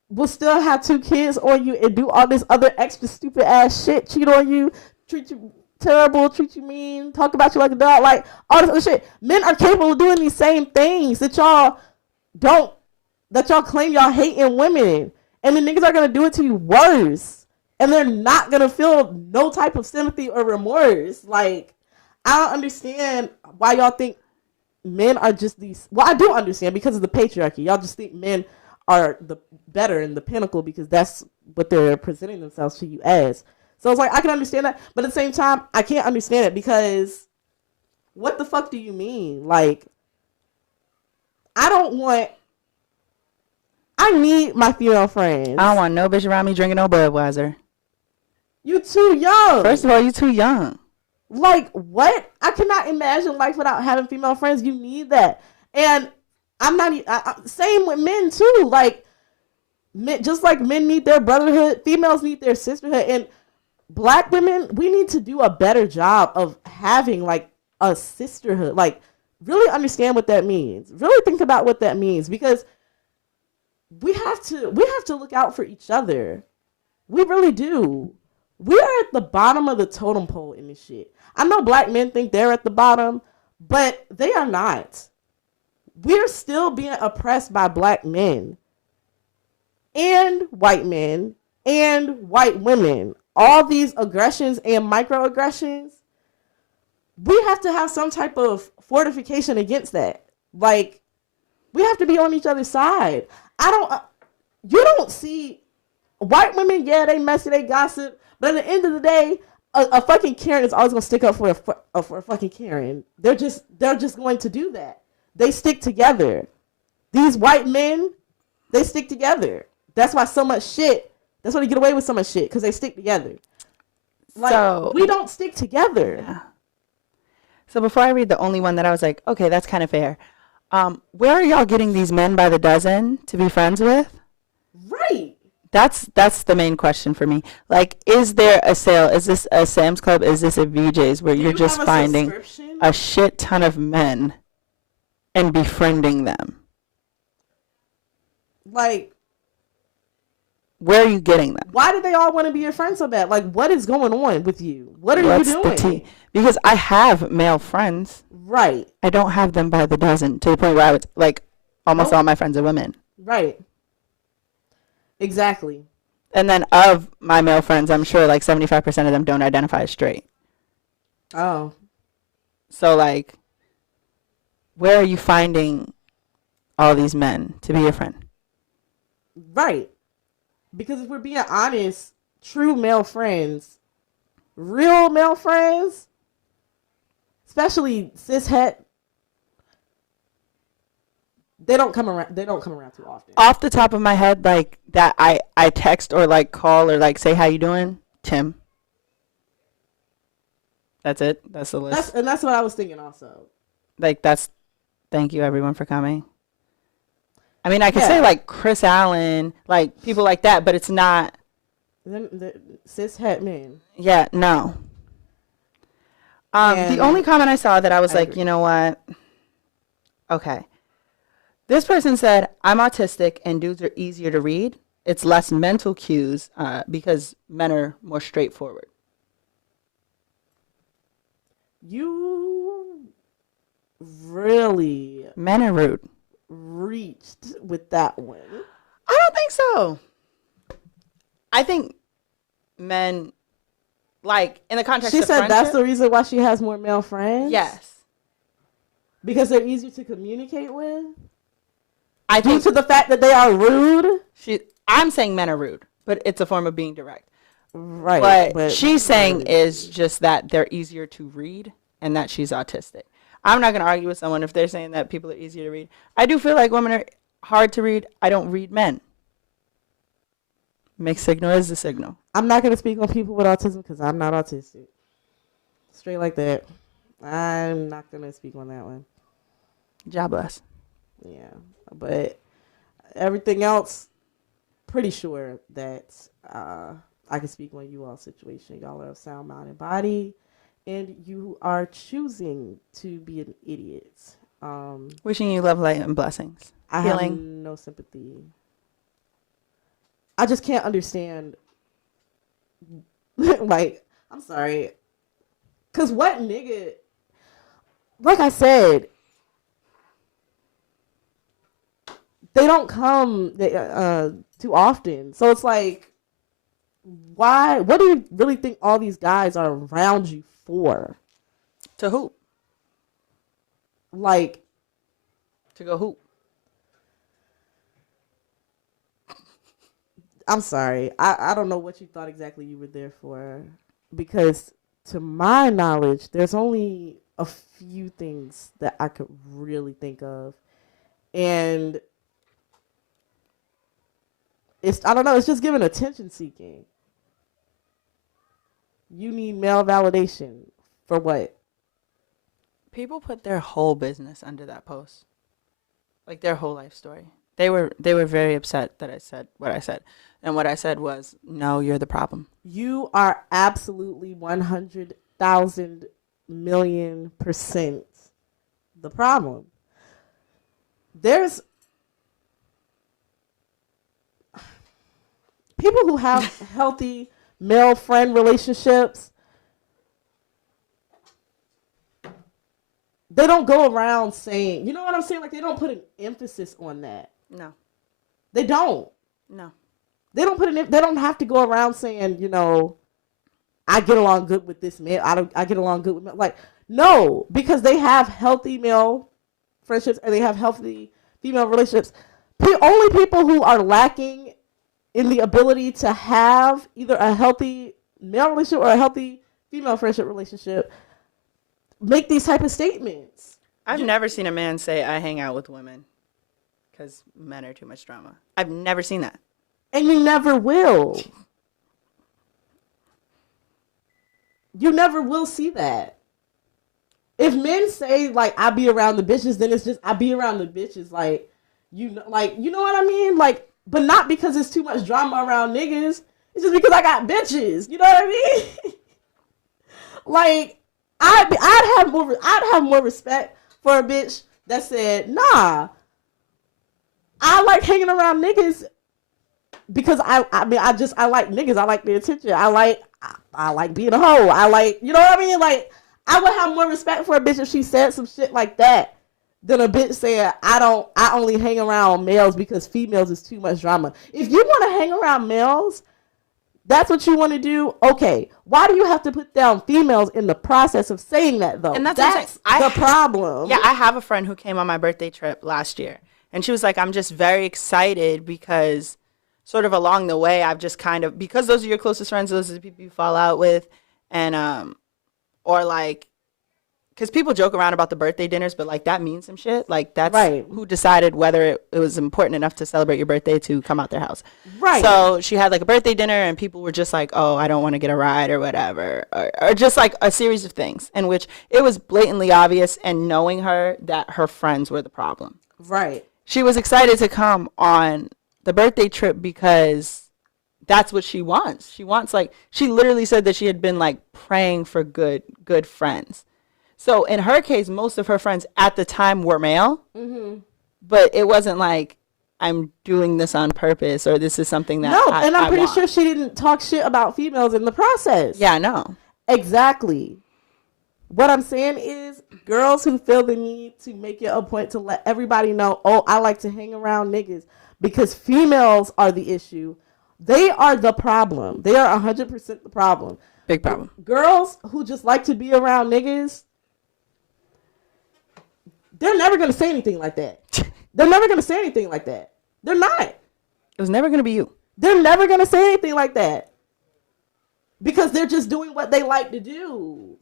will still have 2 kids on you and do all this other extra stupid ass shit, cheat on you, treat you terrible, treat you mean, talk about you like a dog, like all this other shit. Men are capable of doing these same things that y'all claim y'all hate in women, and the niggas are gonna do it to you worse, and they're not gonna feel no type of sympathy or remorse. Like, I don't understand why y'all think men are just these. Well, I do understand because of the patriarchy. Y'all just think men are the better and the pinnacle because that's what they're presenting themselves to you as. So it's like, I can understand that, but at the same time, I can't understand it because what the fuck do you mean? Like, I need my female friends. I don't want no bitch around me drinking no Budweiser. You too young. First of all, you too young. Like, what? I cannot imagine life without having female friends. You need that. And I'm not, same with men too. Like, men, just like men need their brotherhood, females need their sisterhood. And Black women, we need to do a better job of having like a sisterhood. Like, really understand what that means. Really think about what that means because we have to look out for each other. We really do. We are at the bottom of the totem pole in this shit. I know Black men think they're at the bottom, but they are not. We're still being oppressed by Black men and white men and white women. All these aggressions and microaggressions, we have to have some type of fortification against that. Like, we have to be on each other's side. You don't see white women, yeah, they messy, they gossip, but at the end of the day, a fucking Karen is always gonna stick up for a fucking Karen. They're just going to do that. They stick together. These white men, they stick together. That's why so much shit. That's why they get away with so much shit because they stick together. Like, so we don't stick together. Yeah. So before I read the only one that I was like, okay, that's kind of fair. Where are y'all getting these men by the dozen to be friends with? Right. That's the main question for me. Like, is there a sale? Is this a Sam's Club? Is this a VJ's where you're just finding a shit ton of men and befriending them? Like, where are you getting them? Why do they all want to be your friend so bad? Like, what is going on with you? What are you doing? What's the tea? Because I have male friends. Right. I don't have them by the dozen to the point where I would, like, almost all my friends are women. Right. Exactly. And then of my male friends, I'm sure, like, 75% of them don't identify as straight. Oh. So, like, where are you finding all these men to be your friend? Right. Because if we're being honest, true male friends, real male friends, especially cis het, they don't come around too often. Off the top of my head, like that I text or like call or like say how you doing, Tim. That's it. That's the list. That's what I was thinking also. Like thank you everyone for coming. I mean, I could say like Chris Allen, like people like that, but it's not. The cis het men. Yeah, no. The only comment I saw that I was like, agree. you know what? Okay. This person said, I'm autistic and dudes are easier to read. It's less mental cues because men are more straightforward. You really Men are rude. reached with that one. I don't think so. I think men, like in the context She of said friendship, that's the reason why she has more male friends? yes. Because they're easier to communicate with? I Due think to the fact that they are rude? I'm saying men are rude, but it's a form of being direct. Right. What she's saying is just that they're easier to read and that she's autistic. I'm not going to argue with someone if they're saying that people are easier to read. I do feel like women are hard to read. I don't read men. Mixed signal is the signal. I'm not going to speak on people with autism because I'm not autistic. Straight like that. I'm not going to speak on that one. God bless. Yeah. But everything else, pretty sure that I can speak on you all situation. Y'all are of sound mind and body, and you are choosing to be an idiot. Wishing you love, light, and blessings. I Healing. have no sympathy. I just can't understand. Like, I'm sorry. Because what nigga, like I said, they don't come too often. So it's like, why? What do you really think all these guys are around you for? To hoop. Like, To go hoop. I'm sorry. I don't know what you thought exactly you were there for. Because to my knowledge, there's only a few things that I could really think of. And I don't know, it's just giving attention seeking. You need male validation for what? People put their whole business under that post. Like their whole life story. They were very upset that I said what I said. And what I said was, no, you're the problem. You are absolutely 100,000 million% the problem. There's people who have healthy male friend relationships. They don't go around saying, you know what I'm saying? Like, they don't put an emphasis on that. No. They don't. No. They don't have to go around saying, you know, I get along good with this man. I get along good with men. Like, no, because they have healthy male friendships and they have healthy female relationships. Only people who are lacking in the ability to have either a healthy male relationship or a healthy female friendship relationship make these type of statements. I've never seen a man say, I hang out with women because men are too much drama. I've never seen that. And you never will. You never will see that. If men say, like, I be around the bitches, then it's just, I be around the bitches. Like, you know what I mean? Like, but not because it's too much drama around niggas. It's just because I got bitches. You know what I mean? Like, I'd have more respect for a bitch that said, nah, I like hanging around niggas because I like niggas. I like the attention. I like being a hoe. I like, you know what I mean? Like, I would have more respect for a bitch if she said some shit like that than a bitch saying, I only hang around males because females is too much drama. If you want to hang around males, that's what you want to do. Okay. Why do you have to put down females in the process of saying that, though? And that's the problem. Yeah, I have a friend who came on my birthday trip last year. And she was like, I'm just very excited because sort of along the way, I've just kind of, because those are your closest friends, those are the people you fall out with, and or like, because people joke around about the birthday dinners, but like that means some shit. Like that's Right. who decided whether it was important enough to celebrate your birthday to come out their house. Right. So she had like a birthday dinner, and people were just like, "Oh, I don't want to get a ride or whatever," or just like a series of things in which it was blatantly obvious, and knowing her, that her friends were the problem. Right. She was excited to come on the birthday trip because that's what she wants. She wants, like, she literally said that she had been like praying for good friends. So in her case, most of her friends at the time were male, but it wasn't like I'm doing this on purpose or this is something that No, and I'm pretty want. sure she didn't talk shit about females in the process. Yeah, I know. Exactly. What I'm saying is, girls who feel the need to make it a point to let everybody know, oh, I like to hang around niggas because females are the issue. They are the problem. They are 100% the problem. Big problem. Girls who just like to be around niggas, they're never going to say anything like that. They're never going to say anything like that. They're not. It was never going to be you. They're never going to say anything like that because they're just doing what they like to do.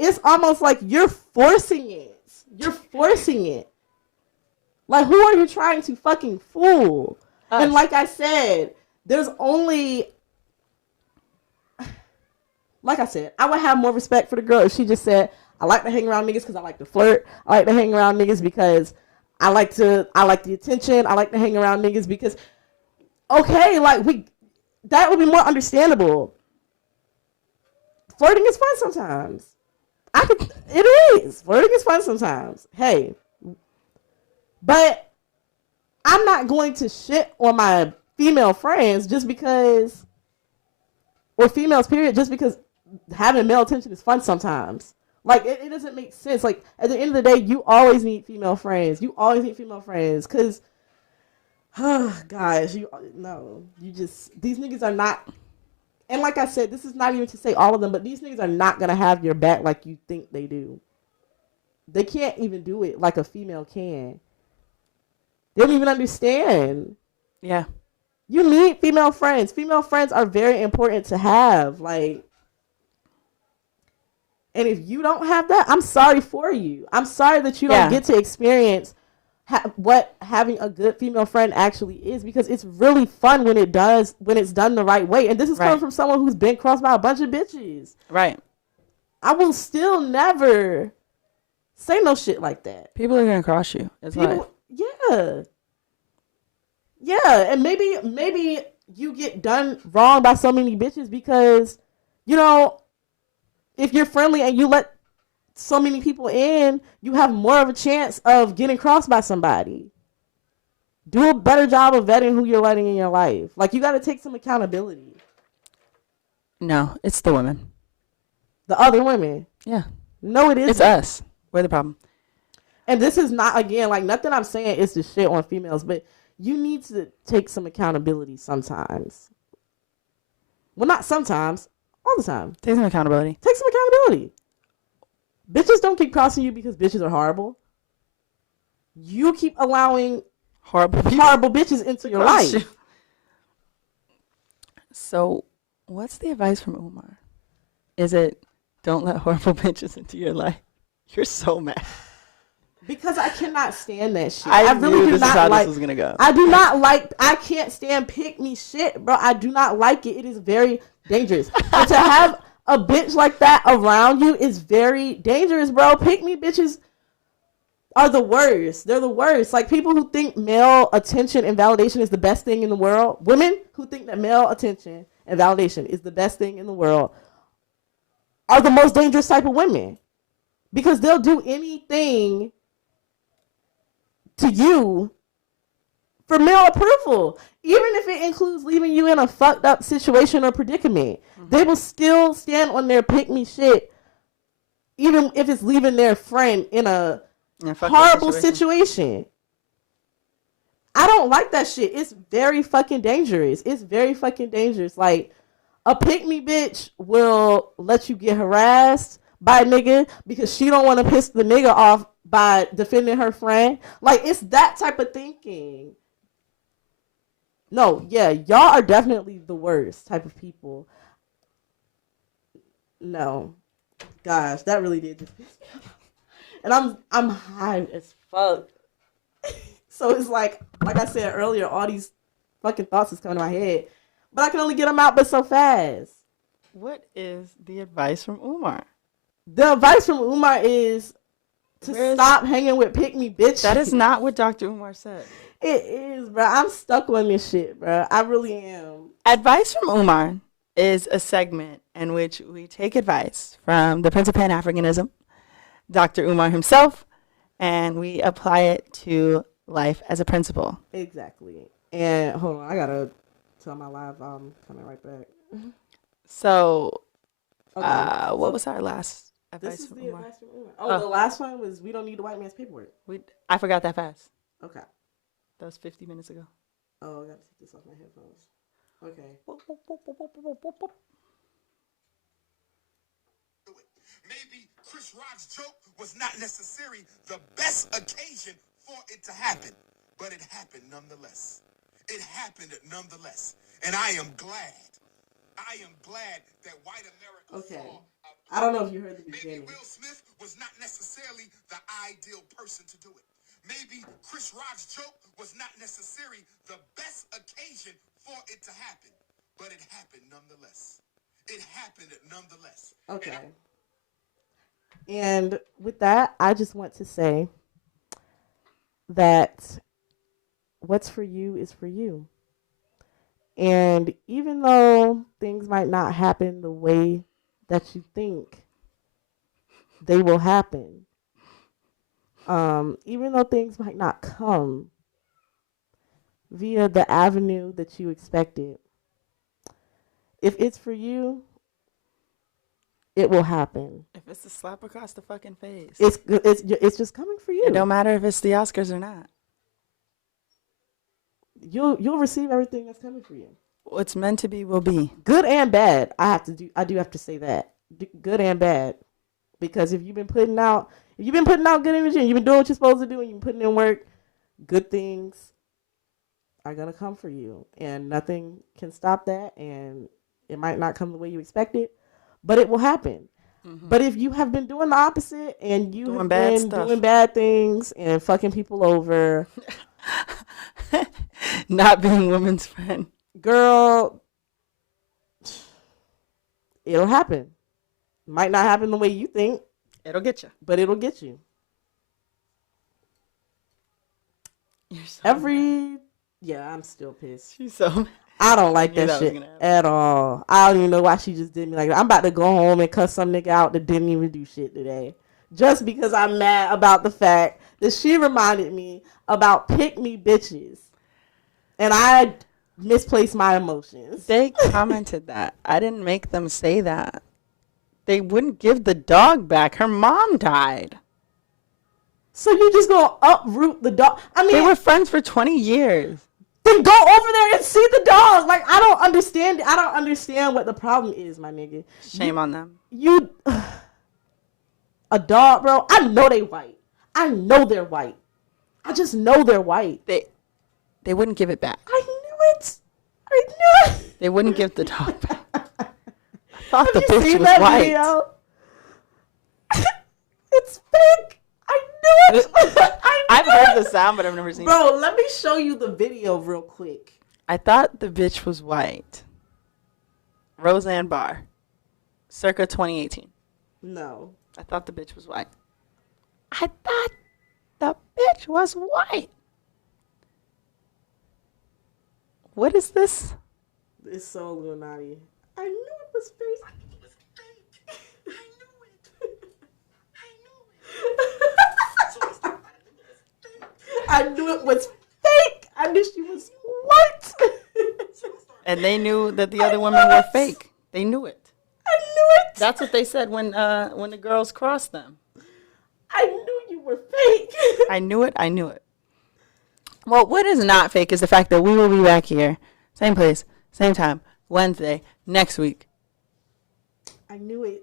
It's almost like you're forcing it. You're forcing it. Like, who are you trying to fucking fool? Us. And like I said, there's only... Like I said, I would have more respect for the girl if she just said, I like to hang around niggas because I like to flirt. I like to hang around niggas because I like the attention. I like to hang around niggas because, okay, like that would be more understandable. Flirting is fun sometimes. It is. Flirting is fun sometimes. Hey, but I'm not going to shit on my female friends just because, or females period, just because having male attention is fun sometimes. Like, it doesn't make sense. Like, at the end of the day, you always need female friends. You always need female friends. Because, guys, these niggas are not, and like I said, this is not even to say all of them, but these niggas are not going to have your back like you think they do. They can't even do it like a female can. They don't even understand. Yeah. You need female friends. Female friends are very important to have. Like, and if you don't have that, I'm sorry for you. I'm sorry that you don't get to experience what having a good female friend actually is, because it's really fun when it's done the right way. And this is coming from someone who's been crossed by a bunch of bitches. Right. I will still never say no shit like that. People are gonna cross you. Yeah. Yeah, and maybe you get done wrong by so many bitches because, you know, if you're friendly and you let so many people in, you have more of a chance of getting crossed by somebody. Do a better job of vetting who you're letting in your life. Like, you got to take some accountability. No, it's the women. The other women. Yeah. No, it isn't. It's us. We're the problem. And this is not, again, like, nothing I'm saying is to shit on females, but you need to take some accountability sometimes. Well, not sometimes. All the time. Take some accountability. Take some accountability. Bitches don't keep crossing you because bitches are horrible. You keep allowing horrible bitches into your life. You. So, what's the advice from Umar? Is it don't let horrible bitches into your life? You're so mad. Because I cannot stand that shit. I really do not like. This was gonna go. I do not like. I can't stand pick me shit, bro. I do not like it. It is very dangerous. And to have a bitch like that around you is very dangerous, bro. Pick me bitches are the worst. They're the worst. Like, people who think male attention and validation is the best thing in the world. Women who think that male attention and validation is the best thing in the world are the most dangerous type of women, because they'll do anything to you for male approval, even if it includes leaving you in a fucked up situation or predicament. Mm-hmm. They will still stand on their pick me shit, even if it's leaving their friend in a horrible situation. I don't like that shit. It's very fucking dangerous. It's very fucking dangerous. Like, a pick me bitch will let you get harassed by a nigga because she don't want to piss the nigga off by defending her friend. Like, it's that type of thinking. No, yeah, y'all are definitely the worst type of people. No, gosh, that really did just piss me off. And I'm high as fuck. So it's like I said earlier, all these fucking thoughts is coming to my head, but I can only get them out but so fast. What is the advice from Umar? The advice from Umar is to Where's stop hanging with pick me bitches. that is not what Dr. Umar said. It is, bro. I'm stuck on this shit, bro. I really am. Advice from Umar is a segment in which we take advice from the Prince of Pan Africanism, Dr. Umar himself, and we apply it to life as a principle. Exactly. And hold on, I gotta tell my live. I'm coming right back. So, Okay. what was our last advice This is from the Umar? advice from Umar. Oh, the last one was we don't need the white man's paperwork. I forgot that fast. Okay. That was 50 minutes ago. Oh, I gotta take this off my headphones. Okay. Maybe Chris Rock's joke was not necessarily the best occasion for it to happen, but it happened nonetheless. It happened nonetheless. And I am glad that white America Okay. saw I don't know if you heard the maybe beginning. Will Smith was not necessarily the ideal person to do it. Maybe Chris Rock's joke was not necessarily the best occasion for it to happen, but it happened nonetheless. It happened nonetheless. Okay. And with that, I just want to say that what's for you is for you. And even though things might not happen the way that you think they will happen, even though things might not come via the avenue that you expected, if it's for you, it will happen. If it's a slap across the fucking face, It's just coming for you. it don't matter if it's the Oscars or not. You'll receive everything that's coming for you. What's meant to be will be. Good and bad. I do have to say that. Good and bad. Because if you've been putting out good energy and you've been doing what you're supposed to do and you've been putting in work, good things are gonna come for you. And nothing can stop that, and it might not come the way you expect it, but it will happen. Mm-hmm. But if you have been doing the opposite and you Doing have bad been stuff. doing bad things and fucking people over, Not being women's friend. girl, it'll happen. Might not happen the way you think, It'll get you. but it'll get you. You're so mad. Yeah, I'm still pissed. She's so mad. I don't like knew that that was shit gonna happen. at all. I don't even know why she just did me like that. I'm about to go home and cuss some nigga out that didn't even do shit today. Just because I'm mad about the fact that she reminded me about pick me bitches. And I misplaced my emotions. They commented that. I didn't make them say that. They wouldn't give the dog back. Her mom died. So you just gonna uproot the dog? I mean, They were friends for 20 years. then go over there and see the dog. Like, I don't understand. I don't understand what the problem is, my nigga. Shame on them. You, a dog, bro. I know they white. I know they're white. I just know they're white. They wouldn't give it back. I knew it. I knew it. They wouldn't give the dog back. I thought the Have you bitch seen was that white. video? It's fake. I knew it. I've heard the sound, but I've never seen it. Bro, let me show you the video real quick. I thought the bitch was white. Roseanne Barr. Circa 2018. No. I thought the bitch was white. I thought the bitch was white. What is this? It's so Illuminati. I knew it was fake. I knew it was fake. I knew it was fake. I knew she was white. And they knew that the other women were fake. They knew it. I knew it. That's what they said when the girls crossed them. I knew you were fake. I knew it. I knew it. Well, what is not fake is the fact that we will be back here, same place, same time, Wednesday, next week. I knew it.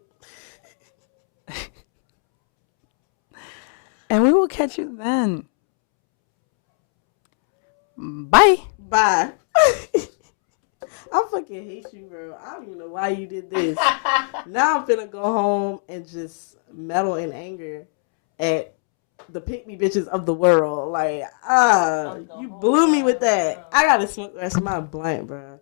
And we will catch you then. Bye. Bye. I fucking hate you, bro. I don't even know why you did this. Now I'm finna go home and just mellow in anger at the pick me bitches of the world. Like, you blew me with that. I gotta smoke the rest of my blunt, bro.